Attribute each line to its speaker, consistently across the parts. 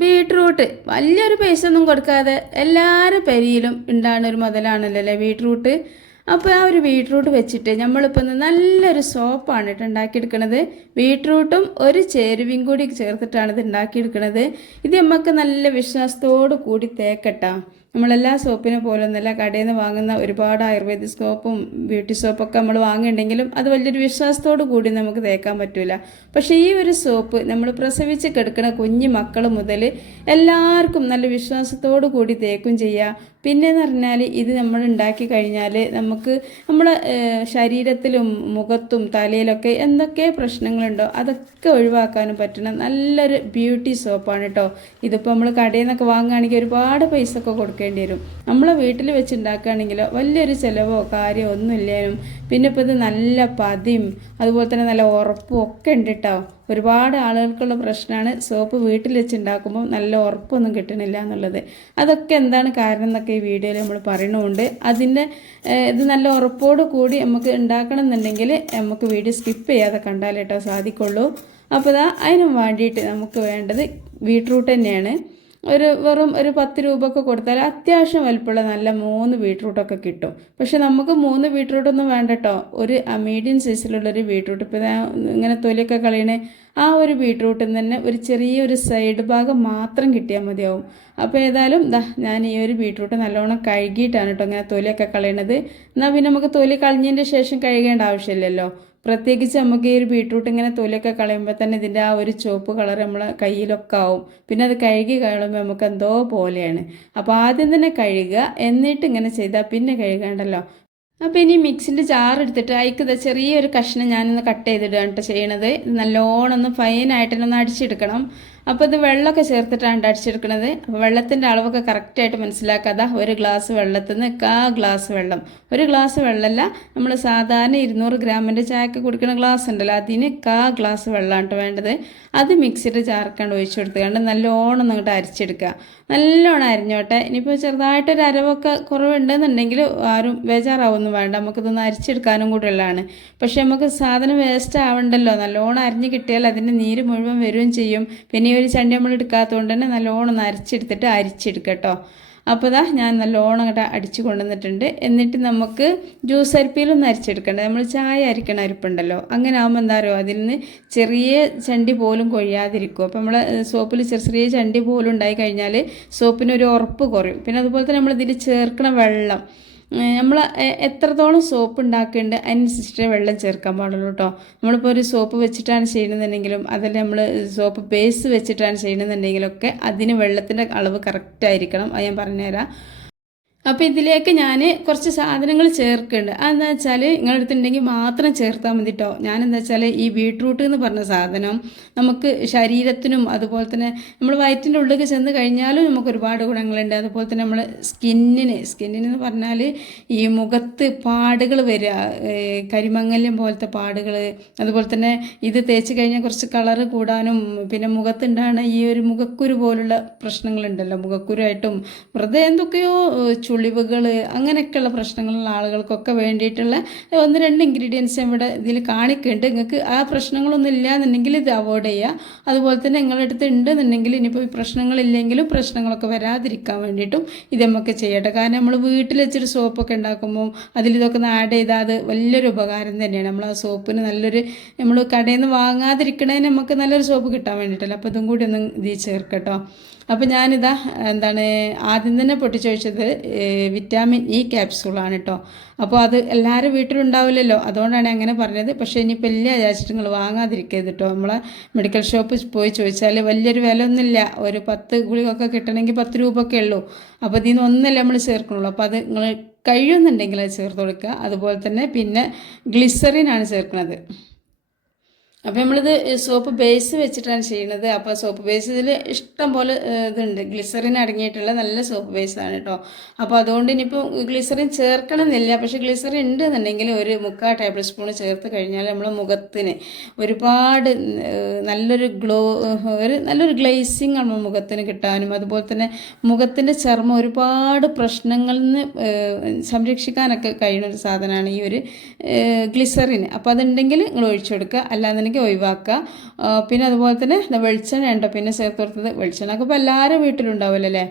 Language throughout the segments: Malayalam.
Speaker 1: ബീട്രൂട്ട്. വലിയൊരു പൈസ ഒന്നും കൊടുക്കാതെ എല്ലാവരും പെരിയിലും ഉണ്ടാകുന്ന ഒരു മുതലാണല്ലോ അല്ലേ ബീട്രൂട്ട്? അപ്പോൾ ആ ഒരു ബീട്രൂട്ട് വെച്ചിട്ട് നമ്മളിപ്പോൾ നല്ലൊരു സോപ്പാണ് കേട്ടോ ഉണ്ടാക്കിയെടുക്കണത് ബീട്രൂട്ടും ഒരു ചേരുവയും കൂടി ചേർത്തിട്ടാണ് ഇത് ഉണ്ടാക്കിയെടുക്കണത് ഇത് നമുക്ക് നല്ല വിശ്വാസത്തോടു കൂടി തേക്കട്ടാ. നമ്മളെല്ലാ സോപ്പിനെ പോലെ ഒന്നല്ല കടയിൽ നിന്ന് വാങ്ങുന്ന ഒരുപാട് ആയുർവേദ സോപ്പും ബ്യൂട്ടി സോപ്പൊക്കെ നമ്മൾ വാങ്ങിയിട്ടുണ്ടെങ്കിലും അത് വലിയൊരു വിശ്വാസത്തോടു കൂടി നമുക്ക് തേക്കാൻ പറ്റില്ല പക്ഷേ ഈ ഒരു സോപ്പ് നമ്മൾ പ്രസവിച്ച് കിടക്കുന്ന കുഞ്ഞു മക്കൾ മുതൽ എല്ലാവർക്കും നല്ല വിശ്വാസത്തോടു കൂടി തേക്കും ചെയ്യുക പിന്നെയെന്ന് പറഞ്ഞാൽ ഇത് നമ്മൾ ഉണ്ടാക്കി കഴിഞ്ഞാൽ നമുക്ക് നമ്മുടെ ശരീരത്തിലും മുഖത്തും തലയിലൊക്കെ എന്തൊക്കെ പ്രശ്നങ്ങളുണ്ടോ അതൊക്കെ ഒഴിവാക്കാനും പറ്റുന്ന നല്ലൊരു ബ്യൂട്ടി സോപ്പാണ് കേട്ടോ ഇതിപ്പോൾ നമ്മൾ കടയിൽ നിന്നൊക്കെ വാങ്ങുകയാണെങ്കിൽ ഒരുപാട് പൈസ ഒക്കെ കൊടുക്കേണ്ടി വരും നമ്മളെ വീട്ടിൽ വെച്ച് ഉണ്ടാക്കുകയാണെങ്കിലോ വലിയൊരു ചിലവോ കാര്യമോ ഒന്നുമില്ലേനും. പിന്നെ ഇപ്പോൾ ഇത് നല്ല പതിയും അതുപോലെ തന്നെ നല്ല ഉറപ്പും ഒക്കെ ഉണ്ട് കേട്ടോ ഒരുപാട് ആളുകൾക്കുള്ള പ്രശ്നമാണ് സോപ്പ് വീട്ടിൽ വെച്ച് ഉണ്ടാക്കുമ്പോൾ നല്ല ഉറപ്പൊന്നും കിട്ടണില്ല എന്നുള്ളത്. അതൊക്കെ എന്താണ് കാരണം എന്നൊക്കെ ഈ വീഡിയോയിൽ നമ്മൾ പറയണമുണ്ട്. അതിന്റെ ഇത് നല്ല ഉറപ്പോട് കൂടി നമുക്ക് ഉണ്ടാക്കണം എന്നുണ്ടെങ്കിൽ നമുക്ക് വീഡിയോ സ്കിപ്പ് ചെയ്യാതെ കണ്ടാലേ കേട്ടോ സാധിക്കുള്ളൂ. അപ്പോൾ ഇതാ അതിനും വേണ്ടിയിട്ട് നമുക്ക് വേണ്ടത് ബീട്രൂട്ട് തന്നെയാണ്. ഒരു വെറും ഒരു പത്ത് രൂപയൊക്കെ കൊടുത്താൽ അത്യാവശ്യം വലിപ്പമുള്ള നല്ല മൂന്ന് ബീട്രൂട്ടൊക്കെ കിട്ടും. പക്ഷെ നമുക്ക് മൂന്ന് ബീട്രൂട്ടൊന്നും വേണ്ട കേട്ടോ ഒരു മീഡിയം സൈസിലുള്ളൊരു ബീട്രൂട്ട്. ഇപ്പോൾ ഇങ്ങനെ തൊലിയൊക്കെ കളയണേ ആ ഒരു ബീട്രൂട്ടിൽ തന്നെ ഒരു ചെറിയൊരു സൈഡ് ഭാഗം മാത്രം കിട്ടിയാൽ മതിയാവും. അപ്പോൾ ഏതായാലും ദാ ഞാൻ ഈ ഒരു ബീട്രൂട്ട് നല്ലോണം കഴുകിയിട്ടാണ് കേട്ടോ ഇങ്ങനെ തൊലിയൊക്കെ കളയണത്. എന്നാൽ പിന്നെ നമുക്ക് തൊലി കളഞ്ഞതിന്റെ ശേഷം കഴുകേണ്ട ആവശ്യമില്ലല്ലോ. പ്രത്യേകിച്ച് നമുക്ക് ഈ ഒരു ബീട്രൂട്ട് ഇങ്ങനെ തൊലിയൊക്കെ കളയുമ്പോൾ തന്നെ ഇതിന്റെ ആ ഒരു ചുവപ്പ് കളർ നമ്മളെ കയ്യിലൊക്കെ ആവും. പിന്നെ അത് കഴുകി കഴിയുമ്പോൾ നമുക്ക് എന്തോ പോലെയാണ്. അപ്പോൾ ആദ്യം തന്നെ കഴുകുക എന്നിട്ട് ഇങ്ങനെ ചെയ്താൽ പിന്നെ കഴുകണ്ടല്ലോ. അപ്പോൾ ഇനി മിക്സിന്റെ ജാർ എടുത്തിട്ട് ചെറിയൊരു കഷ്ണം ഞാനൊന്ന് കട്ട് ചെയ്തിടുകയാണ് കേട്ടോ ചെയ്യണത്. നല്ലോണം ഒന്ന് ഫൈനായിട്ട് ഒന്ന് അടിച്ചെടുക്കണം. അപ്പോൾ ഇത് വെള്ളമൊക്കെ ചേർത്തിട്ടാണ് അടിച്ചെടുക്കുന്നത് അപ്പോൾ വെള്ളത്തിന്റെ അളവൊക്കെ കറക്റ്റായിട്ട് മനസ്സിലാക്കാതെ ഒരു ഗ്ലാസ് വെള്ളത്തിൽ നിന്ന് കാ ഗ്ലാസ് വെള്ളം. ഒരു ഗ്ലാസ് വെള്ളമല്ല നമ്മൾ സാധാരണ ഇരുന്നൂറ് ഗ്രാമിന്റെ ചായക്ക് കുടിക്കുന്ന ഗ്ലാസ് ഉണ്ടല്ലോ അതിന് കാ ഗ്ലാസ് വെള്ളമാണ് വേണ്ടത്. അത് മിക്സിയുടെ ചാർക്കാണ്ട് ഒഴിച്ചു കൊടുത്തുകൊണ്ട് നല്ലോണം അങ്ങോട്ട് അരിച്ചെടുക്കുക നല്ലോണം അരിഞ്ഞോട്ടെ. ഇനിയിപ്പോൾ ചെറുതായിട്ടൊരു അരവൊക്കെ കുറവുണ്ടെന്നുണ്ടെങ്കിൽ ആരും ബേജാറാവൊന്നും വേണ്ട. നമുക്കിതൊന്ന് അരിച്ചെടുക്കാനും കൂടെ ഉള്ളതാണ്. പക്ഷെ നമുക്ക് സാധനം വേസ്റ്റ് ആവണ്ടല്ലോ. നല്ലോണം അരിഞ്ഞ് കിട്ടിയാൽ അതിന്റെ നീര് മുഴുവൻ വരികയും ചെയ്യും. പിന്നെ ഒരു ചണ്ടി നമ്മൾ എടുക്കാത്തതുകൊണ്ട് തന്നെ നല്ലോണം നരച്ചെടുത്തിട്ട് അരിച്ചെടുക്കട്ടോ. അപ്പോൾ ഇതാ ഞാൻ നല്ലോണം അങ്ങോട്ട് അടിച്ച് കൊണ്ടുവന്നിട്ടുണ്ട്. എന്നിട്ട് നമുക്ക് ജ്യൂസ് അരിപ്പിയിലൊന്നും അരിച്ചെടുക്കണ്ട? നമ്മൾ ചായ അരിക്കണ അരിപ്പുണ്ടല്ലോ. അങ്ങനെ ആകുമ്പോൾ എന്താ പറയുക അതിൽ നിന്ന് ചെറിയ ചണ്ടി പോലും കൊഴിയാതിരിക്കും. അപ്പോൾ നമ്മൾ സോപ്പിൽ ചെറിയ ചെറിയ ചണ്ടി പോലും ഉണ്ടായി കഴിഞ്ഞാൽ സോപ്പിനൊരു ഉറപ്പ് കുറയും. പിന്നെ അതുപോലെ തന്നെ നമ്മൾ ഇതിൽ ചേർക്കണ വെള്ളം. നമ്മൾ എത്രത്തോളം സോപ്പ് ഉണ്ടാക്കുന്നുണ്ട് അതിനനുസരിച്ചിട്ടേ വെള്ളം ചേർക്കാൻ പാടുള്ളൂ കേട്ടോ നമ്മളിപ്പോൾ ഒരു സോപ്പ് വെച്ചിട്ടാണ് ചെയ്യണമെന്നുണ്ടെങ്കിലും അതിൽ നമ്മൾ സോപ്പ് ബേസ് വെച്ചിട്ടാണ് ചെയ്യണമെന്നുണ്ടെങ്കിലൊക്കെ അതിന് വെള്ളത്തിന്റെ അളവ് കറക്റ്റ് ആയിരിക്കണം. അത് ഞാൻ പറഞ്ഞുതരാം. അപ്പോൾ ഇതിലേക്ക് ഞാൻ കുറച്ച് സാധനങ്ങൾ ചേർക്കുന്നുണ്ട്. അതെന്താ വെച്ചാൽ നിങ്ങളുടെ അടുത്തുണ്ടെങ്കിൽ മാത്രം ചേർത്താൽ മതി കേട്ടോ ഞാൻ എന്താ വെച്ചാൽ ഈ ബീട്രൂട്ട് എന്ന് പറഞ്ഞ സാധനം നമുക്ക് ശരീരത്തിനും അതുപോലെ തന്നെ നമ്മൾ വയറ്റിന്റെ ഉള്ളിലേക്ക് ചെന്ന് കഴിഞ്ഞാലും നമുക്ക് ഒരുപാട് ഗുണങ്ങളുണ്ട്. അതുപോലെ തന്നെ നമ്മൾ സ്കിന്നിന് സ്കിന്നിന് എന്ന് പറഞ്ഞാൽ ഈ മുഖത്ത് പാടുകൾ വരിക കരിമങ്ങല്യം പോലത്തെ പാടുകൾ അതുപോലെ തന്നെ ഇത് തേച്ച് കഴിഞ്ഞാൽ കുറച്ച് കളറ് കൂടാനും പിന്നെ മുഖത്തുണ്ടാണ് ഈ ഒരു മുഖക്കുരു പോലുള്ള പ്രശ്നങ്ങളുണ്ടല്ലോ. മുഖക്കുരുമായിട്ടും വെറുതെ എന്തൊക്കെയോ ചുളിവുകൾ അങ്ങനെയൊക്കെയുള്ള പ്രശ്നങ്ങളുള്ള ആളുകൾക്കൊക്കെ വേണ്ടിയിട്ടുള്ള ഒന്ന് രണ്ട് ഇൻഗ്രീഡിയൻസ് ഇവിടെ ഇതിൽ കാണിക്കുന്നുണ്ട്. നിങ്ങൾക്ക് ആ പ്രശ്നങ്ങളൊന്നും ഇല്ലാന്നുണ്ടെങ്കിൽ ഇത് അവോയ്ഡ് ചെയ്യുക. അതുപോലെ തന്നെ നിങ്ങളുടെ അടുത്ത് ഉണ്ടെന്നുണ്ടെങ്കിൽ ഇനിയിപ്പോൾ ഈ പ്രശ്നങ്ങളില്ലെങ്കിലും പ്രശ്നങ്ങളൊക്കെ വരാതിരിക്കാൻ വേണ്ടിയിട്ടും ഇത് നമുക്ക് ചെയ്യട്ടെ. കാരണം നമ്മൾ വീട്ടിൽ വെച്ചൊരു സോപ്പൊക്കെ ഉണ്ടാക്കുമ്പോൾ അതിൽ ഇതൊക്കെ ഒന്ന് ആഡ് ചെയ്താൽ അത് വലിയൊരു ഉപകാരം തന്നെയാണ്. നമ്മൾ ആ സോപ്പിന് നല്ലൊരു നമ്മൾ കടയിൽ നിന്ന് വാങ്ങാതിരിക്കണേ നമുക്ക് നല്ലൊരു സോപ്പ് കിട്ടാൻ വേണ്ടിയിട്ടല്ല അപ്പോൾ ഇതും കൂടി ഒന്ന് ഇത് ചേർക്കട്ടോ. അപ്പോൾ ഞാനിതാ എന്താണ് ആദ്യം തന്നെ പൊട്ടിച്ചൊഴിച്ചത് ഏഹ്, വിറ്റാമിൻ ഇ ക്യാപ്സൂളാണ് കേട്ടോ അപ്പോൾ അത് എല്ലാവരും വീട്ടിലുണ്ടാവില്ലല്ലോ അതുകൊണ്ടാണ് അങ്ങനെ പറഞ്ഞത്. പക്ഷേ ഇനി വലിയ വിചാരിച്ചിട്ട് വാങ്ങാതിരിക്കരുത് കേട്ടോ നമ്മളെ മെഡിക്കൽ ഷോപ്പിൽ പോയി ചോദിച്ചാൽ വലിയൊരു വില ഒന്നുമില്ല ഒരു പത്ത് ഗുളികയൊക്കെ കിട്ടണമെങ്കിൽ പത്ത് രൂപ ഒക്കെ ഉള്ളൂ. അപ്പോൾ ഇതിൽ നിന്ന് ഒന്നല്ലേ നമ്മൾ ചേർക്കണുള്ളൂ അപ്പോൾ അത് നിങ്ങൾ കഴിയുന്നുണ്ടെങ്കിൽ അത് ചേർത്ത് കൊടുക്കുക. അതുപോലെ തന്നെ പിന്നെ ഗ്ലിസറിനാണ് ചേർക്കുന്നത്. അപ്പോൾ നമ്മളിത് സോപ്പ് ബേസ് വെച്ചിട്ടാണ് ചെയ്യുന്നത്. അപ്പോൾ സോപ്പ് ബേസ് ഇതിൽ ഇഷ്ടം പോലെ ഇതുണ്ട്. ഗ്ലിസറിൻ അടങ്ങിയിട്ടുള്ള നല്ല സോപ്പ് ബേസാണ് കേട്ടോ അപ്പോൾ അതുകൊണ്ട് ഇനിയിപ്പോൾ ഗ്ലിസറിൻ ചേർക്കണമെന്നില്ല. പക്ഷേ ഗ്ലിസറിൻ ഉണ്ട് എന്നുണ്ടെങ്കിൽ ഒരു മുക്കാൽ ടേബിൾ സ്പൂൺ ചേർത്ത് കഴിഞ്ഞാൽ നമ്മൾ മുഖത്തിന് ഒരുപാട് നല്ലൊരു ഗ്ലോ ഒരു നല്ലൊരു ഗ്ലേസിങ് ആണ് മുഖത്തിന് കിട്ടാനും. അതുപോലെ തന്നെ മുഖത്തിന്റെ ചർമ്മം ഒരുപാട് പ്രശ്നങ്ങളിൽ നിന്ന് സംരക്ഷിക്കാനൊക്കെ കഴിയുന്ന ഒരു സാധനമാണ് ഈ ഒരു ഗ്ലിസറിൻ അപ്പോൾ അതുണ്ടെങ്കിൽ നിങ്ങൾ ഒഴിച്ചു കൊടുക്കുക. അല്ലാന്നുണ്ടെങ്കിൽ എന്നുണ്ടെങ്കിൽ ഒഴിവാക്കുക. പിന്നെ അതുപോലെ തന്നെ വെളിച്ചെണ്ണ ഉണ്ടോ? പിന്നെ ചേർത്ത് കൊടുത്തത് വെളിച്ചെണ്ണ. ഒക്കെ ഇപ്പോൾ എല്ലാവരും വീട്ടിലുണ്ടാവുമല്ലോ അല്ലേ?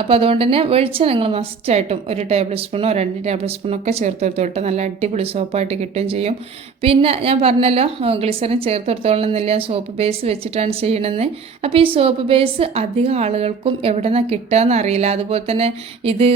Speaker 1: അപ്പോൾ അതുകൊണ്ട് തന്നെ വെളിച്ചം നിങ്ങൾ മസ്റ്റായിട്ടും ഒരു ടേബിൾ സ്പൂണോ രണ്ട് ടേബിൾ സ്പൂണോ ഒക്കെ ചേർത്ത് കൊടുത്തോട്ട് നല്ല അടിപൊളി സോപ്പായിട്ട് കിട്ടുകയും ചെയ്യും. പിന്നെ ഞാൻ പറഞ്ഞല്ലോ ഗ്ലിസറിൻ ചേർത്ത് കൊടുത്തോളണമെന്നില്ല സോപ്പ് ബേസ് വെച്ചിട്ടാണ് ചെയ്യണമെന്ന് അപ്പോൾ ഈ സോപ്പ് ബേസ് അധികം ആളുകൾക്കും എവിടെ നിന്നാണ് കിട്ടുകയെന്ന് അറിയില്ല. അതുപോലെ തന്നെ ഇത്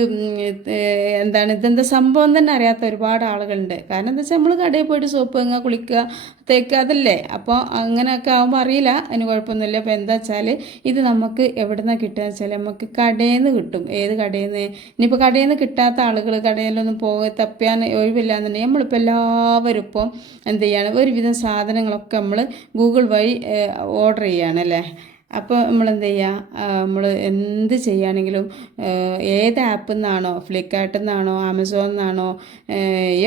Speaker 1: എന്താണ് ഇതെന്താ സംഭവം തന്നെ അറിയാത്ത ഒരുപാട് ആളുകളുണ്ട്. കാരണം എന്താ വെച്ചാൽ നമ്മൾ കടയിൽ പോയിട്ട് സോപ്പ് വാങ്ങുക കുളിക്കുക തേക്കുക അതല്ലേ? അപ്പോൾ അങ്ങനെയൊക്കെ ആകുമ്പോൾ അറിയില്ല. അതിന് കുഴപ്പമൊന്നുമില്ല. അപ്പോൾ എന്താ വെച്ചാൽ ഇത് നമുക്ക് എവിടെ നിന്നാണ് കിട്ടുക വെച്ചാൽ നമുക്ക് കടയിൽ നിന്ന് കിട്ടും. ഏത് കടയിൽ നിന്ന് ഇനിയിപ്പോൾ കടയിൽ നിന്ന് കിട്ടാത്ത ആളുകൾ കടയിലൊന്നും പോയി തപ്പിയാൻ ഒഴിവില്ല എന്നുണ്ടെങ്കിൽ നമ്മളിപ്പോൾ എല്ലാവരും ഇപ്പോൾ എന്ത് ചെയ്യാണ്? ഒരുവിധം സാധനങ്ങളൊക്കെ നമ്മൾ ഗൂഗിൾ വഴി ഓർഡർ ചെയ്യുകയാണ് അല്ലേ? അപ്പോൾ നമ്മൾ എന്ത് ചെയ്യുക നമ്മൾ എന്ത് ചെയ്യുകയാണെങ്കിലും ഏത് ആപ്പിൽ നിന്നാണോ? ഫ്ലിപ്കാർട്ടിൽ നിന്നാണോ? ആമസോണിൽ നിന്നാണോ?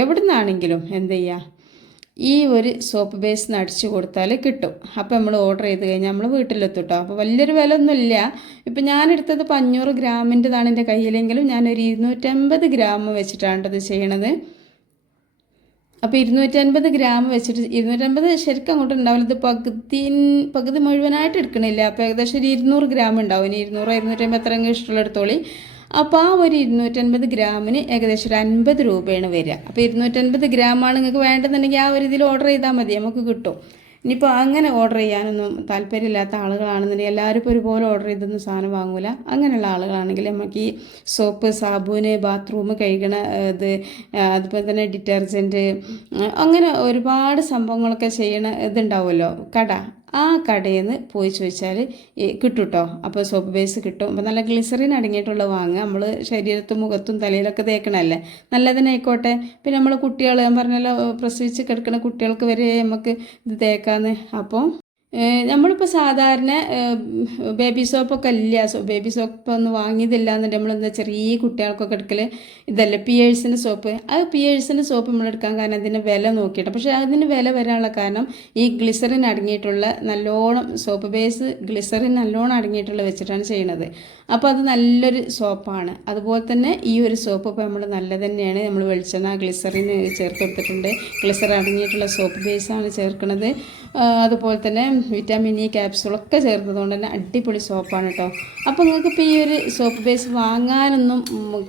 Speaker 1: എവിടെ നിന്നാണെങ്കിലും എന്ത് ചെയ്യുക ഈ ഒരു സോപ്പ് ബേസ് അടിച്ചു കൊടുത്താൽ കിട്ടും. അപ്പോൾ നമ്മൾ ഓർഡർ ചെയ്ത് കഴിഞ്ഞാൽ നമ്മൾ വീട്ടിലെത്തും കേട്ടോ അപ്പോൾ വലിയൊരു വില ഒന്നുമില്ല ഇപ്പം ഞാനെടുത്തത് ഇപ്പോൾ അഞ്ഞൂറ് ഗ്രാമിന്റെതാണ് എന്റെ കയ്യിലെങ്കിലും ഞാനൊരു ഇരുന്നൂറ്റമ്പത് ഗ്രാം വെച്ചിട്ടാണ് ഇത് ചെയ്യണത്. അപ്പോൾ ഇരുന്നൂറ്റൻപത് ഗ്രാം വെച്ചിട്ട് ഇരുന്നൂറ്റൻപത് ശരിക്കും അങ്ങോട്ട് ഉണ്ടാവില്ല. ഇത് പകുതി പകുതി മുഴുവനായിട്ട് എടുക്കണില്ല. അപ്പോൾ ഏകദേശം ഒരു ഇരുന്നൂറ് ഗ്രാം ഉണ്ടാവും. ഇനി ഇരുന്നൂറ് ഇരുന്നൂറ്റമ്പത് എത്ര ഇഷ്ടമുള്ള എടുത്തോളി അപ്പോൾ ആ ഒരു ഇരുന്നൂറ്റൻപത് ഗ്രാമിന് ഏകദേശം ഒരു അൻപത് രൂപയാണ് വരിക. അപ്പോൾ ഇരുന്നൂറ്റൻപത് ഗ്രാമാണ് നിങ്ങൾക്ക് വേണ്ടെന്നുണ്ടെങ്കിൽ ആ ഒരു ഇതിൽ ഓർഡർ ചെയ്താൽ മതി നമുക്ക് കിട്ടും. ഇനിയിപ്പോൾ അങ്ങനെ ഓർഡർ ചെയ്യാനൊന്നും താല്പര്യമില്ലാത്ത ആളുകളാണെന്നുണ്ടെങ്കിൽ എല്ലാവരും ഇപ്പോൾ ഒരുപോലെ ഓർഡർ ചെയ്തൊന്നും സാധനം വാങ്ങൂല. അങ്ങനെയുള്ള ആളുകളാണെങ്കിൽ നമുക്ക് ഈ സോപ്പ് സാബൂന് ബാത്റൂം കഴുകണ ഇത് അതുപോലെ തന്നെ ഡിറ്റർജന്റ് അങ്ങനെ ഒരുപാട് സംഭവങ്ങളൊക്കെ ചെയ്യണ ഇതുണ്ടാവുമല്ലോ. കട. ആ കടയിൽ നിന്ന് പോയി ചോദിച്ചാൽ കിട്ടും കേട്ടോ അപ്പോൾ സോപ്പ് ബേസ് കിട്ടും. അപ്പോൾ നല്ല ഗ്ലിസറിൻ അടങ്ങിയിട്ടുള്ള വാങ്ങുക. നമ്മൾ ശരീരത്തും മുഖത്തും തലയിലൊക്കെ തേക്കണമല്ലേ നല്ലതിനായിക്കോട്ടെ. പിന്നെ നമ്മൾ കുട്ടികൾ ഞാൻ പറഞ്ഞല്ലോ പ്രസവിച്ച് കിടക്കുന്ന കുട്ടികൾക്ക് വരെ നമുക്ക് ഇത് തേക്കാന്ന്. അപ്പോൾ നമ്മളിപ്പോൾ സാധാരണ ബേബി സോപ്പൊക്കെ ഇല്ല. സോ ബേബി സോപ്പ് ഒന്നും വാങ്ങിയതില്ല എന്നുണ്ടെങ്കിൽ നമ്മളെന്താ ചെറിയ കുട്ടികൾക്കൊക്കെ എടുക്കൽ ഇതല്ല പിയേഴ്സിന്റെ സോപ്പ്. അത് പിയേഴ്സിന്റെ സോപ്പ് നമ്മൾ എടുക്കാൻ കാരണം അതിന്റെ വില നോക്കിയിട്ട്. പക്ഷേ അതിന് വില വരാനുള്ള കാരണം ഈ ഗ്ലിസറിൻ അടങ്ങിയിട്ടുള്ള നല്ലോണം സോപ്പ് ബേസ് ഗ്ലിസറിൻ നല്ലോണം അടങ്ങിയിട്ടുള്ള വെച്ചിട്ടാണ് ചെയ്യുന്നത് അപ്പോൾ അത് നല്ലൊരു സോപ്പാണ്. അതുപോലെ തന്നെ ഈ ഒരു സോപ്പ് ഇപ്പോൾ നമ്മൾ നല്ല തന്നെയാണ് നമ്മൾ വെളിച്ചെണ്ണ ഗ്ലിസറിൻ ചേർത്ത് കൊടുത്തിട്ടുണ്ട്. ഗ്ലിസർ അടങ്ങിയിട്ടുള്ള സോപ്പ് ബേസാണ് ചേർക്കുന്നത് അതുപോലെ തന്നെ വിറ്റാമിൻ ഇ ക്യാപ്സൂളൊക്കെ ചേർത്തതുകൊണ്ട് തന്നെ അടിപൊളി സോപ്പാണ് കേട്ടോ അപ്പോൾ നിങ്ങൾക്ക് ഇപ്പോൾ ഈ ഒരു സോപ്പ് ബേസ് വാങ്ങാനൊന്നും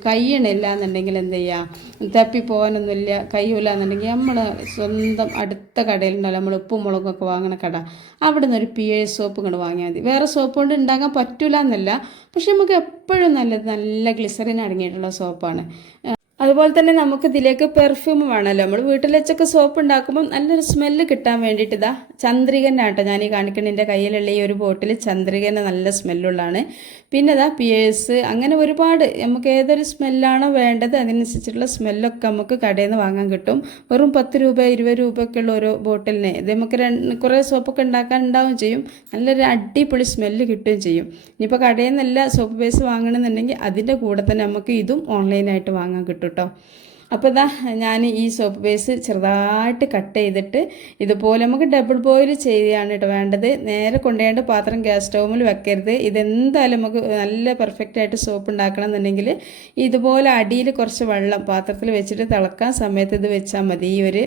Speaker 1: കയ്യണില്ല എന്നുണ്ടെങ്കിൽ എന്ത് ചെയ്യുക തപ്പി പോകാനൊന്നുമില്ല കഴിയൂല എന്നുണ്ടെങ്കിൽ നമ്മൾ സ്വന്തം അടുത്ത കടയിലുണ്ടല്ലോ നമ്മൾ ഉപ്പും മുളകൊക്കെ വാങ്ങണ കട. അവിടെ നിന്ന് ഒരു പി എ സോപ്പ് ഇങ്ങോട്ട് വാങ്ങിയാൽ മതി. വേറെ സോപ്പ് കൊണ്ട് ഉണ്ടാക്കാൻ പറ്റൂല എന്നല്ല പക്ഷെ നമുക്ക് എപ്പോഴും നല്ലത് നല്ല ഗ്ലിസറിൻ അടങ്ങിയിട്ടുള്ള സോപ്പാണ് അതുപോലെ തന്നെ നമുക്ക് ഇതിലേക്ക് പെർഫ്യൂം വേണമല്ലോ. നമ്മൾ വീട്ടിൽ വെച്ചൊക്കെ സോപ്പ് ഉണ്ടാക്കുമ്പോൾ നല്ലൊരു സ്മെല്ല് കിട്ടാൻ വേണ്ടിയിട്ട് ഇതാ ചന്ദ്രികന്റെ ആട്ടോ ഞാൻ ഈ കാണിക്കണതിന്റെ കയ്യിലുള്ള ഈ ഒരു ബോട്ടിൽ ചന്ദ്രികന്റെ നല്ല സ്മെല്ലുള്ളതാണ് പിന്നെ ഇതാ പിയേഴ്സ്. അങ്ങനെ ഒരുപാട് നമുക്ക് ഏതൊരു സ്മെല്ലാണോ വേണ്ടത് അതിനനുസരിച്ചിട്ടുള്ള സ്മെല്ലൊക്കെ നമുക്ക് കടയിൽ നിന്ന് വാങ്ങാൻ കിട്ടും. വെറും പത്ത് രൂപ ഇരുപത് രൂപയൊക്കെ ഉള്ള ഓരോ ബോട്ടിലിനെ. ഇത് നമുക്ക് കുറേ സോപ്പൊക്കെ ഉണ്ടാക്കാൻ ഉണ്ടാവുകയും ചെയ്യും. നല്ലൊരു അടിപൊളി സ്മെല്ല് കിട്ടുകയും ചെയ്യും. ഇനിയിപ്പോൾ കടയിൽ നിന്നല്ല സോപ്പ് ബേസ് വാങ്ങണമെന്നുണ്ടെങ്കിൽ അതിന്റെ കൂടെ തന്നെ നമുക്ക് ഇതും ഓൺലൈനായിട്ട് വാങ്ങാൻ കിട്ടും കേട്ടോ അപ്പോൾ ഇതാ ഞാൻ ഈ സോപ്പ് ബേസ് ചെറുതായിട്ട് കട്ട് ചെയ്തിട്ട് ഇതുപോലെ നമുക്ക് ഡബിൾ ബോയിൽ ചെയ്യുകയാണ് കേട്ടോ വേണ്ടത്. നേരെ കൊണ്ടുപോയിട്ട് പാത്രം ഗ്യാസ് സ്റ്റൗവിൽ വെക്കരുത്. ഇതെന്തായാലും നമുക്ക് നല്ല പെർഫെക്റ്റ് ആയിട്ട് സോപ്പ് ഉണ്ടാക്കണം എന്നുണ്ടെങ്കിൽ ഇതുപോലെ അടിയിൽ കുറച്ച് വെള്ളം പാത്രത്തിൽ വെച്ചിട്ട് തിളക്കാൻ സമയത്ത് ഇത് വെച്ചാൽ മതി ഈ ഒരു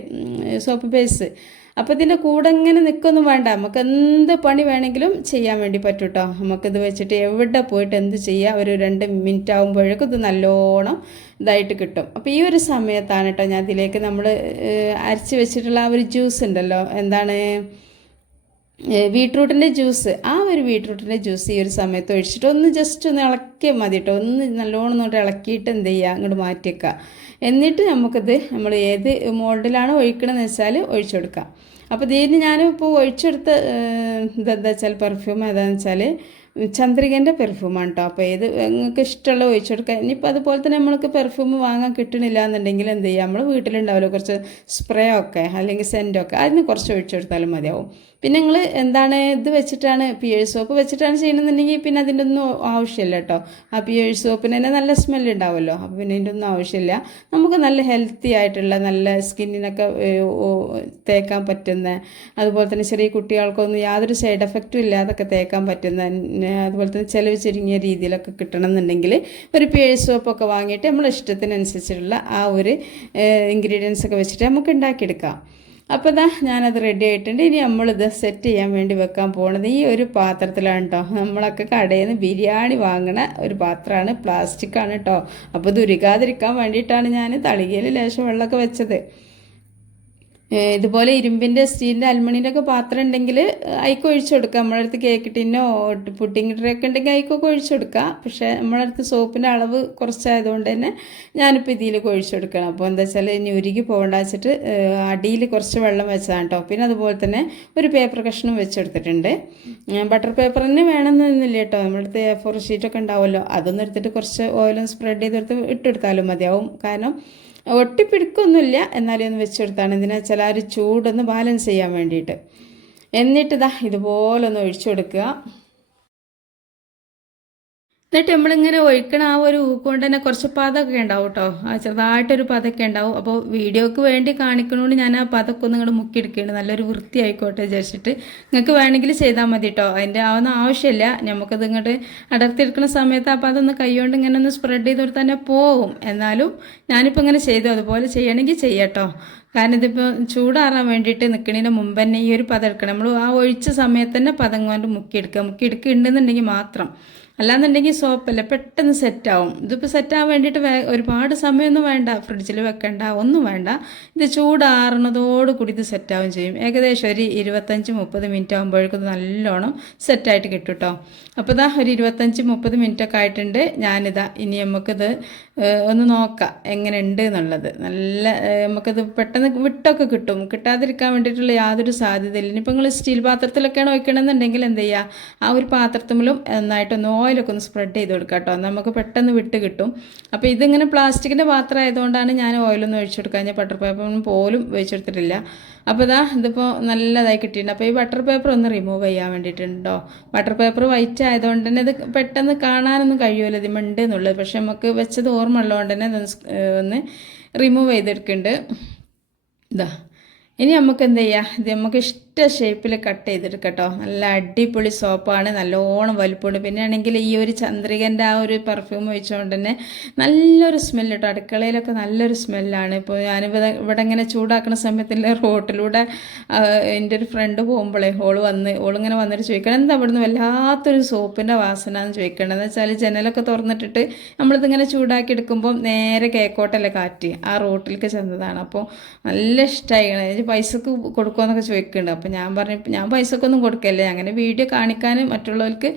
Speaker 1: സോപ്പ് ബേസ് അപ്പോൾ ഇതിന്റെ കൂടെ ഇങ്ങനെ നിൽക്കൊന്നും വേണ്ട. നമുക്ക് എന്ത് പണി വേണമെങ്കിലും ചെയ്യാൻ വേണ്ടി പറ്റും കേട്ടോ നമുക്കിത് വെച്ചിട്ട് എവിടെ പോയിട്ട് എന്ത് ചെയ്യുക ഒരു രണ്ട് മിനിറ്റ് ആകുമ്പോഴേക്കും ഇത് നല്ലോണം ഇതായിട്ട് കിട്ടും. അപ്പോൾ ഈ ഒരു സമയത്താണ് കേട്ടോ ഞാൻ അതിലേക്ക് നമ്മൾ അരച്ച് വെച്ചിട്ടുള്ള ആ ഒരു ജ്യൂസ് ഉണ്ടല്ലോ. എന്താണ്? ബീട്രൂട്ടിന്റെ ജ്യൂസ്. ആ ഒരു ബീട്രൂട്ടിന്റെ ജ്യൂസ് ഈ ഒരു സമയത്ത് ഒഴിച്ചിട്ട് ഒന്ന് ജസ്റ്റ് ഒന്ന് ഇളക്കിയാൽ മതി കേട്ടോ ഒന്ന് നല്ലോണം ഒന്ന് ഇളക്കിയിട്ട് എന്ത് ചെയ്യുക അങ്ങോട്ട് മാറ്റിയേക്കുക എന്നിട്ട് നമുക്കിത് നമ്മൾ ഏത് മോൾഡിലാണോ ഒഴിക്കണമെന്ന് വെച്ചാൽ ഒഴിച്ചു കൊടുക്കാം. അപ്പോൾ ഇതിന് ഞാനിപ്പോൾ ഒഴിച്ചെടുത്ത ഇതെന്താ വെച്ചാൽ പെർഫ്യൂം ഏതാണെന്ന് വെച്ചാൽ ചന്ദ്രികന്റെ പെർഫ്യൂമാണ് കേട്ടോ അപ്പോൾ ഏത് നിങ്ങൾക്ക് ഇഷ്ടമുള്ള ഒഴിച്ചു കൊടുക്കുക ഇനിയിപ്പോൾ അതുപോലെ തന്നെ നമ്മൾക്ക് പെർഫ്യൂം വാങ്ങാൻ കിട്ടണില്ല എന്നുണ്ടെങ്കിൽ എന്ത് ചെയ്യുക നമ്മൾ വീട്ടിലുണ്ടാവില്ല കുറച്ച് സ്പ്രേ ഒക്കെ അല്ലെങ്കിൽ സെന്റൊക്കെ അതിന് കുറച്ച് ഒഴിച്ചു കൊടുത്താലും മതിയാവും. പിന്നെ നിങ്ങൾ എന്താണ് ഇത് വെച്ചിട്ടാണ് പിയേഴ് സോപ്പ് വെച്ചിട്ടാണ് ചെയ്യണമെന്നുണ്ടെങ്കിൽ പിന്നെ അതിന്റെ ഒന്നും ആവശ്യമില്ല കേട്ടോ. ആ പിയേഴ് സോപ്പിന് തന്നെ നല്ല സ്മെല്ല് ഉണ്ടാവുമല്ലോ. അപ്പോൾ പിന്നെ അതിന്റെ ഒന്നും ആവശ്യമില്ല. നമുക്ക് നല്ല ഹെൽത്തി ആയിട്ടുള്ള നല്ല സ്കിന്നിനൊക്കെ തേക്കാൻ പറ്റുന്ന അതുപോലെ തന്നെ ചെറിയ കുട്ടികൾക്കൊന്നും യാതൊരു സൈഡ് എഫക്റ്റും ഇല്ലാതൊക്കെ തേക്കാൻ പറ്റുന്ന അതുപോലെ തന്നെ ചിലവ് ചുരുങ്ങിയ രീതിയിലൊക്കെ കിട്ടണം എന്നുണ്ടെങ്കിൽ ഒരു പിയേഴ് സോപ്പൊക്കെ വാങ്ങിയിട്ട് നമ്മൾ ഇഷ്ടത്തിനനുസരിച്ചിട്ടുള്ള ആ ഒരു ഇൻഗ്രീഡിയൻസ് ഒക്കെ വെച്ചിട്ട് നമുക്ക് ഉണ്ടാക്കിയെടുക്കാം. അപ്പോൾ ഇതാ ഞാനത് റെഡി ആയിട്ടുണ്ട്. ഇനി നമ്മളിത് സെറ്റ് ചെയ്യാൻ വേണ്ടി വെക്കാൻ പോണത് ഈ ഒരു പാത്രത്തിലാണ് കേട്ടോ നമ്മളൊക്കെ കടയിൽ നിന്ന് ബിരിയാണി വാങ്ങണ ഒരു പാത്രമാണ് പ്ലാസ്റ്റിക്കാണ് കേട്ടോ അപ്പോൾ ദുരിക്കാതിരിക്കാൻ വേണ്ടിയിട്ടാണ് ഞാൻ തളികയിൽ ലേശം വെള്ളമൊക്കെ വെച്ചത്. ഇതുപോലെ ഇരുമ്പിന്റെ സ്റ്റീലിന്റെ അലുമിനിയന്റെ ഒക്കെ പാത്രം ഉണ്ടെങ്കിൽ അയക്ക് ഒഴിച്ചു കൊടുക്കുക. നമ്മളടുത്ത് കേക്ക് ടിന്നോ പുഡിംഗ് ട്രേ ഒക്കെ ഉണ്ടെങ്കിൽ അയക്കൊക്കെ ഒഴിച്ചു കൊടുക്കുക. പക്ഷേ നമ്മളടുത്ത് സോപ്പിന്റെ അളവ് കുറച്ചായതുകൊണ്ട് തന്നെ ഞാനിപ്പോൾ ഇതിലേക്ക് ഒഴിച്ചു കൊടുക്കണം. അപ്പോൾ എന്താ വെച്ചാൽ ഇനി ഉരുകി പോകേണ്ട വെച്ചിട്ട് അടിയിൽ കുറച്ച് വെള്ളം വെച്ചതാണ് കേട്ടോ. പിന്നെ അതുപോലെ തന്നെ ഒരു പേപ്പർ കഷ്ണം വെച്ചെടുത്തിട്ടുണ്ട് ബട്ടർ പേപ്പർ തന്നെ വേണമെന്നൊന്നുമില്ല കേട്ടോ. നമ്മളടുത്ത് എ ഫോർ ഷീറ്റൊക്കെ ഉണ്ടാവുമല്ലോ. അതൊന്നും എടുത്തിട്ട് കുറച്ച് ഓയിലും സ്പ്രെഡ് ചെയ്തെടുത്ത് ഇട്ടെടുത്താലും മതിയാവും. കാരണം ഒട്ടിപ്പിടിക്കൊന്നുമില്ല. എന്നാലും ഒന്ന് വെച്ചെടുത്താണ്. എന്തിനാ വെച്ചാൽ ആ ഒരു ചൂടൊന്ന് ബാലൻസ് ചെയ്യാൻ വേണ്ടിയിട്ട്. എന്നിട്ട് ഇതാ ഇതുപോലെ ഒന്ന് ഒഴിച്ചു കൊടുക്കുക. എന്നിട്ട് നമ്മളിങ്ങനെ ഒഴിക്കണ ആ ഒരു ഊക്കൊണ്ട് തന്നെ കുറച്ച് പതൊക്കെ ഉണ്ടാവും കേട്ടോ ആ ചെറുതായിട്ടൊരു പതൊക്കെ ഉണ്ടാവും. അപ്പോൾ വീഡിയോക്ക് വേണ്ടി കാണിക്കണോണ്ട് ഞാൻ ആ പതൊക്കെ ഒന്ന് ഇങ്ങോട്ട് മുക്കിയെടുക്കുകയാണ് നല്ലൊരു വൃത്തി ആയിക്കോട്ടെ വിചാരിച്ചിട്ട്. നിങ്ങൾക്ക് വേണമെങ്കിൽ ചെയ്താൽ മതി കേട്ടോ അതിന്റെ ആവുന്ന ആവശ്യമില്ല. നമുക്കത് ഇങ്ങോട്ട് അടർത്തിയെടുക്കുന്ന സമയത്ത് അപ്പോൾ അതൊന്ന് കൈകൊണ്ട് ഇങ്ങനെ ഒന്ന് സ്പ്രെഡ് ചെയ്ത് തന്നെ പോവും. എന്നാലും ഞാനിപ്പോൾ ഇങ്ങനെ ചെയ്തു. അതുപോലെ ചെയ്യണമെങ്കിൽ ചെയ്യാട്ടോ കാരണം ഇതിപ്പോൾ ചൂടാറാൻ വേണ്ടിയിട്ട് നിൽക്കണതിന് മുമ്പ് തന്നെ ഈ ഒരു പദം എടുക്കണം. നമ്മൾ ആ ഒഴിച്ച സമയത്ത് തന്നെ പദം കൊണ്ട് മുക്കിയെടുക്കുക. മുക്കിയെടുക്കുന്നുണ്ടെന്നുണ്ടെങ്കിൽ മാത്രം. അല്ലാന്നുണ്ടെങ്കിൽ സോപ്പല്ല പെട്ടെന്ന് സെറ്റാവും ഇതിപ്പോൾ സെറ്റാകാൻ വേണ്ടിയിട്ട് ഒരുപാട് സമയമൊന്നും വേണ്ട. ഫ്രിഡ്ജിൽ വെക്കണ്ട ഒന്നും വേണ്ട. ഇത് ചൂടാറുന്നതോടുകൂടി ഇത് സെറ്റാവും ചെയ്യും. ഏകദേശം ഒരു ഇരുപത്തഞ്ച് മുപ്പത് മിനിറ്റ് ആകുമ്പോഴേക്കും നല്ലോണം സെറ്റായിട്ട് കിട്ടും കേട്ടോ. അപ്പോൾ ഇതാ ഒരു ഇരുപത്തഞ്ച് മുപ്പത് മിനിറ്റ് ഒക്കെ ആയിട്ടുണ്ട്. ഞാനിതാ ഇനി നമുക്കിത് ഒന്ന് നോക്കാം എങ്ങനെ ഉണ്ട് എന്നുള്ളത്. നല്ല നമുക്കിത് പെട്ടെന്ന് വിട്ടൊക്കെ കിട്ടും. കിട്ടാതിരിക്കാൻ വേണ്ടിയിട്ടുള്ള യാതൊരു സാധ്യതയില്ല. ഇനിയിപ്പോൾ നിങ്ങൾ സ്റ്റീൽ പാത്രത്തിലൊക്കെയാണ് വയ്ക്കണമെന്നുണ്ടെങ്കിൽ എന്ത് ചെയ്യുക ആ ഒരു പാത്രത്തിലും നന്നായിട്ടൊന്ന് ഓയിലൊക്കെ ഒന്ന് സ്പ്രെഡ് ചെയ്ത് കൊടുക്കുക കേട്ടോ നമുക്ക് പെട്ടെന്ന് വിട്ട് കിട്ടും. അപ്പോൾ ഇതിങ്ങനെ പ്ലാസ്റ്റിക്കിന്റെ പാത്രം ആയതുകൊണ്ടാണ് ഞാൻ ഓയിലൊന്നും ഒഴിച്ചു കൊടുക്കാൻ ഞാൻ ബട്ടർ പേപ്പർ പോലും ഒഴിച്ചെടുത്തിട്ടില്ല. അപ്പോൾ ഇതാ ഇതിപ്പോൾ നല്ലതായി കിട്ടിയിട്ടുണ്ട്. അപ്പോൾ ഈ ബട്ടർ പേപ്പർ ഒന്ന് റിമൂവ് ചെയ്യാൻ വേണ്ടിയിട്ടുണ്ടോ? ബട്ടർ പേപ്പർ വൈറ്റ് ആയതുകൊണ്ട് തന്നെ ഇത് പെട്ടെന്ന് കാണാനൊന്നും കഴിയുമല്ലോ ഇത് മിണ്ട് എന്നുള്ളത്. പക്ഷെ നമുക്ക് വെച്ചത് ഓർമ്മ ഉള്ളതുകൊണ്ട് തന്നെ ഒന്ന് റിമൂവ് ചെയ്തെടുക്കുന്നുണ്ട്. ഇതാ ഇനി നമുക്ക് എന്ത് ചെയ്യാം? ഇത് നമുക്ക് ഇഷ്ട ഷേപ്പിൽ കട്ട് ചെയ്തിട്ട് കേട്ടോ നല്ല അടിപൊളി സോപ്പാണ് നല്ലോണം വലുപ്പമുണ്ട്. പിന്നെ ആണെങ്കിൽ ഈ ഒരു ചന്ദ്രികന്റെ ആ ഒരു പെർഫ്യൂം ഒഴിച്ചുകൊണ്ട് തന്നെ നല്ലൊരു സ്മെല്ല് കേട്ടോ അടുക്കളയിലൊക്കെ നല്ലൊരു സ്മെല്ലാണ് ഇപ്പോൾ ഞാനിവിടെ ഇവിടെ ഇങ്ങനെ ചൂടാക്കുന്ന സമയത്തിൽ റോട്ടിലൂടെ എന്റെ ഒരു ഫ്രണ്ട് പോകുമ്പോഴേ ഓൾ വന്ന് ഓളിങ്ങനെ വന്നിട്ട് ചോദിക്കണം എന്താ ഇവിടുന്ന് വല്ലാത്തൊരു സോപ്പിന്റെ വാസന എന്ന് ചോദിക്കണം എന്ന് വെച്ചാൽ ജനലൊക്കെ തുറന്നിട്ടിട്ട് നമ്മളിതിങ്ങനെ ചൂടാക്കി എടുക്കുമ്പോൾ നേരെ കേക്കോട്ടല്ലേ കാറ്റ്. ആ റോട്ടിലേക്ക് ചെന്നതാണ്. അപ്പോൾ നല്ല ഇഷ്ടമായി പൈസക്ക് കൊടുക്കുമെന്നൊക്കെ ചോദിക്കുന്നുണ്ട് അപ്പോൾ ഞാൻ പറഞ്ഞു ഞാൻ പൈസക്കൊന്നും കൊടുക്കല്ലേ? അങ്ങനെ വീഡിയോ കാണിക്കാൻ മറ്റുള്ളവർക്ക്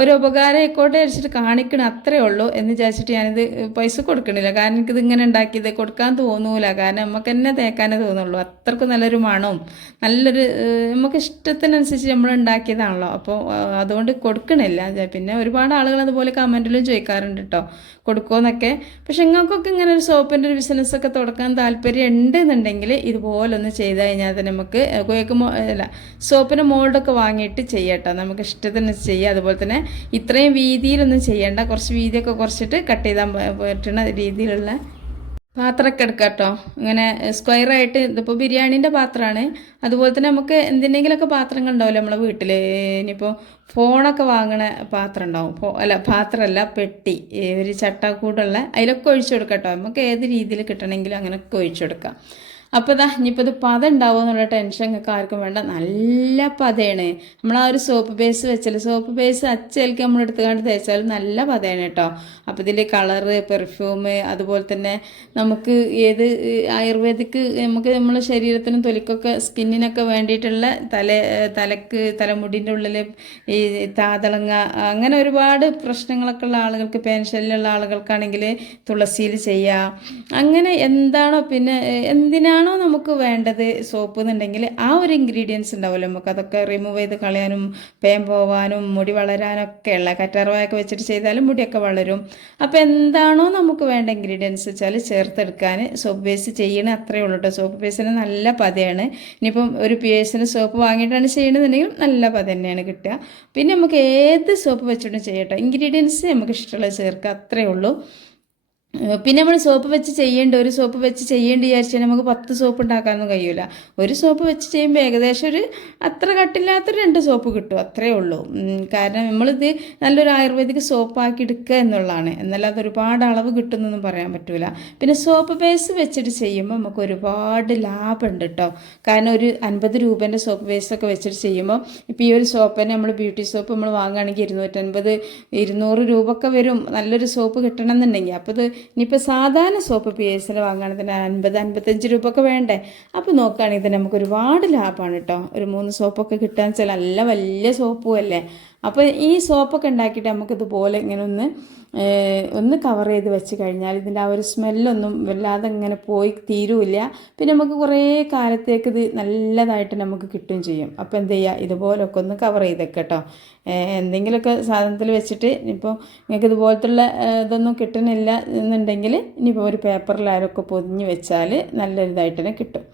Speaker 1: ഒരു ഉപകാരം ആയിക്കോട്ടെ അടിച്ചിട്ട് കാണിക്കണം അത്രേ ഉള്ളൂ എന്ന് വിചാരിച്ചിട്ട് ഞാനിത് പൈസ കൊടുക്കണില്ല. കാരണം എനിക്കിത് ഇങ്ങനെ ഉണ്ടാക്കിയത് കൊടുക്കാൻ തോന്നൂല. കാരണം നമുക്ക് തന്നെ തേക്കാനേ തോന്നുള്ളൂ. അത്രക്കും നല്ലൊരു മണവും നല്ലൊരു നമുക്ക് ഇഷ്ടത്തിനനുസരിച്ച് നമ്മൾ ഉണ്ടാക്കിയതാണല്ലോ. അപ്പോൾ അതുകൊണ്ട് കൊടുക്കണില്ല. പിന്നെ ഒരുപാട് ആളുകൾ അതുപോലെ കമന്റിലും ചോദിക്കാറുണ്ട് കേട്ടോ കൊടുക്കുമെന്നൊക്കെ പക്ഷെ നിങ്ങൾക്കൊക്കെ ഇങ്ങനെ ഒരു സോപ്പിന്റെ ഒരു ബിസിനസ്സൊക്കെ തുടക്കാൻ താല്പര്യം ഉണ്ട് എന്നുണ്ടെങ്കിൽ ഇതുപോലൊന്ന് ചെയ്ത് കഴിഞ്ഞാൽ തന്നെ നമുക്ക് കുയക്ക് മോ അല്ല സോപ്പിന്റെ മോൾഡൊക്കെ വാങ്ങിയിട്ട് ചെയ്യട്ടോ. നമുക്ക് ഇഷ്ടത്തിന് ചെയ്യാം. അതുപോലെ തന്നെ ഇത്രയും വീതിയിലൊന്നും ചെയ്യേണ്ട. കുറച്ച് വീതിയൊക്കെ കുറച്ചിട്ട് കട്ട് ചെയ്താൽ പറ്റുന്ന രീതിയിലുള്ള പാത്രമൊക്കെ എടുക്കാം കേട്ടോ ഇങ്ങനെ സ്ക്വയറായിട്ട് ഇതിപ്പോൾ ബിരിയാണീന്റെ പാത്രമാണ്. അതുപോലെ തന്നെ നമുക്ക് എന്തിനെങ്കിലുമൊക്കെ പാത്രങ്ങൾ ഉണ്ടാവില്ല നമ്മളെ വീട്ടിൽ ഇനിയിപ്പോൾ ഫോണൊക്കെ വാങ്ങണ പാത്രം ഉണ്ടാവും ഫോ അല്ല പാത്രമല്ല പെട്ടി ഒരു ചട്ടാക്കൂടുള്ള അതിലൊക്കെ ഒഴിച്ചു കൊടുക്കാം കേട്ടോ നമുക്ക് ഏത് രീതിയിൽ കിട്ടണമെങ്കിലും അങ്ങനെയൊക്കെ ഒഴിച്ചു കൊടുക്കാം. അപ്പോൾ ഇതാ ഇനിയിപ്പോൾ ഇത് പത ഉണ്ടാവുമോ എന്നുള്ള ടെൻഷൻ ഒക്കെ ആർക്കും വേണ്ട. നല്ല പതയാണ്. നമ്മൾ ആ ഒരു സോപ്പ് ബേസ് വെച്ചാൽ സോപ്പ് ബേസ് അച്ചേൽക്ക് നമ്മൾ എടുത്തുകൊണ്ട് തേച്ചാൽ നല്ല പതയാണ് കേട്ടോ. അപ്പോൾ ഇതിന്റെ കളറ് പെർഫ്യൂം അതുപോലെ തന്നെ നമുക്ക് ഏത് ആയുർവേദിക് നമുക്ക് നമ്മുടെ ശരീരത്തിനും തൊലിക്കൊക്കെ സ്കിന്നിനൊക്കെ വേണ്ടിയിട്ടുള്ള തല തലക്ക് തലമുടിന്റെ ഉള്ളിൽ ഈ താതളങ്ങ അങ്ങനെ ഒരുപാട് പ്രശ്നങ്ങളൊക്കെ ഉള്ള ആളുകൾക്ക് പെൻഷനിലുള്ള ആളുകൾക്കാണെങ്കിൽ തുളസിയിൽ ചെയ്യാം. അങ്ങനെ എന്താണോ പിന്നെ ഏഹ്, എന്തിനാണോ നമുക്ക് വേണ്ടത് സോപ്പ് എന്നുണ്ടെങ്കിൽ ആ ഒരു ഇൻഗ്രീഡിയൻസ് ഉണ്ടാവുമല്ലോ. നമുക്ക് അതൊക്കെ റിമൂവ് ചെയ്ത് കളയാനും പേം പോവാനും മുടി വളരാനൊക്കെ ഉള്ള കറ്റാർവായൊക്കെ വെച്ചിട്ട് ചെയ്താലും മുടിയൊക്കെ വളരും. അപ്പോൾ എന്താണോ നമുക്ക് വേണ്ട ഇൻഗ്രീഡിയൻസ് വെച്ചാൽ ചേർത്തെടുക്കാൻ സോപ്പ് ബേസ് ചെയ്യണ അത്രയേ ഉള്ളൂ കേട്ടോ സോപ്പ് ബേസിന് നല്ല പതയാണ്. ഇനിയിപ്പം ഒരു പിയേഴ്സിന് സോപ്പ് വാങ്ങിയിട്ടാണ് ചെയ്യണമെന്നുണ്ടെങ്കിൽ നല്ല പത തന്നെയാണ് കിട്ടുക. പിന്നെ നമുക്ക് ഏത് സോപ്പ് വെച്ചിട്ടും ചെയ്യട്ടോ. ഇൻഗ്രീഡിയൻസ് നമുക്ക് ഇഷ്ടമുള്ളത് ചേർക്കുക അത്രയേ ഉള്ളൂ. പിന്നെ നമ്മൾ സോപ്പ് വെച്ച് ചെയ്യേണ്ട ഒരു സോപ്പ് വെച്ച് ചെയ്യേണ്ട വിചാരിച്ചാൽ നമുക്ക് പത്ത് സോപ്പ് ഉണ്ടാക്കാനൊന്നും കഴിയൂല. ഒരു സോപ്പ് വെച്ച് ചെയ്യുമ്പോൾ ഏകദേശം ഒരു അത്ര കട്ടില്ലാത്തൊരു രണ്ട് സോപ്പ് കിട്ടും അത്രേ ഉള്ളൂ. കാരണം നമ്മളിത് നല്ലൊരു ആയുർവേദിക് സോപ്പാക്കി എടുക്കുക എന്നുള്ളതാണ്. എന്നല്ലാതെ ഒരുപാട് അളവ് കിട്ടുന്നൊന്നും പറയാൻ പറ്റൂല. പിന്നെ സോപ്പ് ബേസ് വെച്ചിട്ട് ചെയ്യുമ്പോൾ നമുക്ക് ഒരുപാട് ലാഭമുണ്ട് കേട്ടോ കാരണം ഒരു അൻപത് രൂപേന്റെ സോപ്പ് ബേസൊക്കെ വെച്ചിട്ട് ചെയ്യുമ്പോൾ ഇപ്പോൾ ഈ ഒരു സോപ്പിനെ നമ്മൾ ബ്യൂട്ടി സോപ്പ് നമ്മൾ വാങ്ങുകയാണെങ്കിൽ ഇരുന്നൂറ്റൻപത് ഇരുന്നൂറ് രൂപ ഒക്കെ വരും. നല്ലൊരു സോപ്പ് കിട്ടണം എന്നുണ്ടെങ്കിൽ അപ്പോൾ ഇത് ഇനിയിപ്പോൾ സാധാരണ സോപ്പ് പി എസിൽ വാങ്ങുകയാണെങ്കിൽ തന്നെ അൻപത് അൻപത്തഞ്ച് രൂപ ഒക്കെ വേണ്ടേ? അപ്പോൾ നോക്കുകയാണെങ്കിൽ തന്നെ നമുക്ക് ഒരുപാട് ലാഭമാണ് കേട്ടോ. ഒരു മൂന്ന് സോപ്പൊക്കെ കിട്ടുക വെച്ചാൽ നല്ല വലിയ സോപ്പും അല്ലേ? അപ്പോൾ ഈ സോപ്പൊക്കെ ഉണ്ടാക്കിയിട്ട് നമുക്കിതുപോലെ ഇങ്ങനെ ഒന്ന് ഒന്ന് കവർ ചെയ്ത് വെച്ച് കഴിഞ്ഞാൽ ഇതിന്റെ ആ ഒരു സ്മെല്ലൊന്നും വല്ലാതെ ഇങ്ങനെ പോയി തീരുമില്ല പിന്നെ നമുക്ക് കുറേ കാലത്തേക്ക് ഇത് നല്ലതായിട്ട് നമുക്ക് കിട്ടുകയും ചെയ്യും. അപ്പോൾ എന്ത് ചെയ്യുക ഇതുപോലൊക്കെ ഒന്ന് കവർ ചെയ്തേക്ക് കേട്ടോ എന്തെങ്കിലുമൊക്കെ സാധനത്തിൽ വെച്ചിട്ട് ഇപ്പോൾ നിങ്ങൾക്ക് ഇതുപോലത്തുള്ള ഇതൊന്നും കിട്ടണില്ല എന്നുണ്ടെങ്കിൽ ഇനിയിപ്പോൾ ഒരു പേപ്പറിലാരൊക്കെ പൊതിഞ്ഞ് വെച്ചാൽ നല്ലൊരിതായിട്ട് തന്നെ കിട്ടും.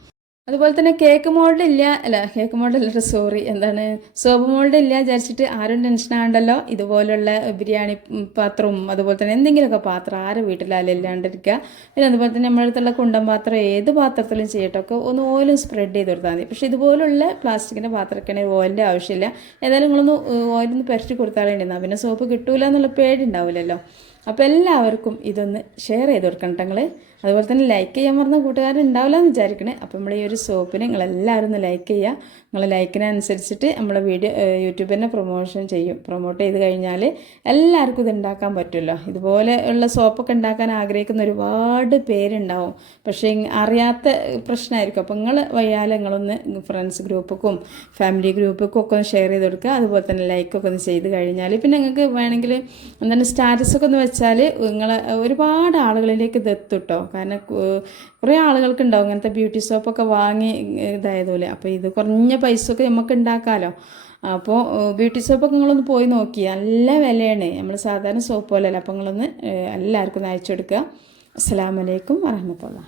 Speaker 1: അതുപോലെ തന്നെ കേക്ക് മോൾഡ് ഇല്ല അല്ല കേക്ക് മോൾഡ് അല്ല സോറി എന്താണ് സോപ്പ് മോൾഡ് ഇല്ല വിചാരിച്ചിട്ട് ആരും ടെൻഷൻ ആണ്ടല്ലോ ഇതുപോലുള്ള ബിരിയാണി പാത്രവും അതുപോലെ തന്നെ എന്തെങ്കിലുമൊക്കെ പാത്രം ആരും വീട്ടിലാലും ഇല്ലാണ്ടിരിക്കുക പിന്നെ അതുപോലെ തന്നെ നമ്മുടെ അടുത്തുള്ള കുണ്ടൻ പാത്രം ഏത് പാത്രത്തിലും ചെയ്യട്ടൊക്കെ ഒന്ന് ഓയിലും സ്പ്രെഡ് ചെയ്ത് കൊടുത്താൽ മതി. പക്ഷേ ഇതുപോലുള്ള പ്ലാസ്റ്റിക്കിന്റെ പാത്രമൊക്കെയാണെങ്കിൽ ഓയിലിന്റെ ആവശ്യമില്ല. ഏതായാലും നിങ്ങളൊന്ന് ഓയിലൊന്ന് പുരട്ടി കൊടുത്താലേ ഉണ്ടാവും പിന്നെ സോപ്പ് കിട്ടൂല എന്നുള്ള പേടി ഉണ്ടാവില്ലല്ലോ. അപ്പോൾ എല്ലാവർക്കും ഇതൊന്ന് ഷെയർ ചെയ്ത് കൊടുക്കണം കേട്ടോ അതുപോലെ തന്നെ ലൈക്ക് ചെയ്യാൻ പറഞ്ഞ കൂട്ടുകാരുണ്ടാവില്ല എന്ന് വിചാരിക്കണേ. അപ്പോൾ നമ്മൾ ഈ ഒരു സോപ്പിനെ നിങ്ങളെല്ലാവരും ഒന്ന് ലൈക്ക് ചെയ്യുക നിങ്ങൾ ലൈക്കിനനുസരിച്ചിട്ട് നമ്മളെ വീഡിയോ യൂട്യൂബിൽ തന്നെ പ്രൊമോഷൻ ചെയ്യും. പ്രൊമോട്ട് ചെയ്ത് കഴിഞ്ഞാൽ എല്ലാവർക്കും ഇത് ഉണ്ടാക്കാൻ പറ്റുമല്ലോ ഇതുപോലെ ഉള്ള സോപ്പൊക്കെ ഉണ്ടാക്കാൻ ആഗ്രഹിക്കുന്ന ഒരുപാട് പേരുണ്ടാവും. പക്ഷേ അറിയാത്ത പ്രശ്നമായിരിക്കും അപ്പോൾ നിങ്ങൾ വയ്യാലെ നിങ്ങളൊന്ന് ഫ്രണ്ട്സ് ഗ്രൂപ്പിക്കും ഫാമിലി ഗ്രൂപ്പിക്കും ഒക്കെ ഒന്ന് ഷെയർ ചെയ്ത് കൊടുക്കുക. അതുപോലെ തന്നെ ലൈക്കൊക്കെ ഒന്ന് ചെയ്ത് കഴിഞ്ഞാൽ പിന്നെ നിങ്ങൾക്ക് വേണമെങ്കിൽ എന്താണ് സ്റ്റാറ്റസൊക്കെ ഒന്ന് വെച്ചാൽ നിങ്ങൾ ഒരുപാട് ആളുകളിലേക്ക് ഇത് എത്തും കേട്ടോ കാരണം കുറേ ആളുകൾക്ക് ഉണ്ടാവും ഇങ്ങനത്തെ ബ്യൂട്ടി സോപ്പൊക്കെ വാങ്ങി ഇതായതുപോലെ. അപ്പോൾ ഇത് കുറഞ്ഞ പൈസയൊക്കെ നമുക്ക് ഉണ്ടാക്കാമല്ലോ അപ്പോൾ ബ്യൂട്ടി സോപ്പൊക്കെ നിങ്ങളൊന്ന് പോയി നോക്കി. നല്ല വിലയാണ്. നമ്മൾ സാധാരണ സോപ്പ് പോലെയല്ല അപ്പോൾ നിങ്ങളൊന്ന് എല്ലാവർക്കും ഒന്ന് അയച്ചു കൊടുക്കുക. അസ്സാം വലൈക്കും വറഹമത്തുള്ള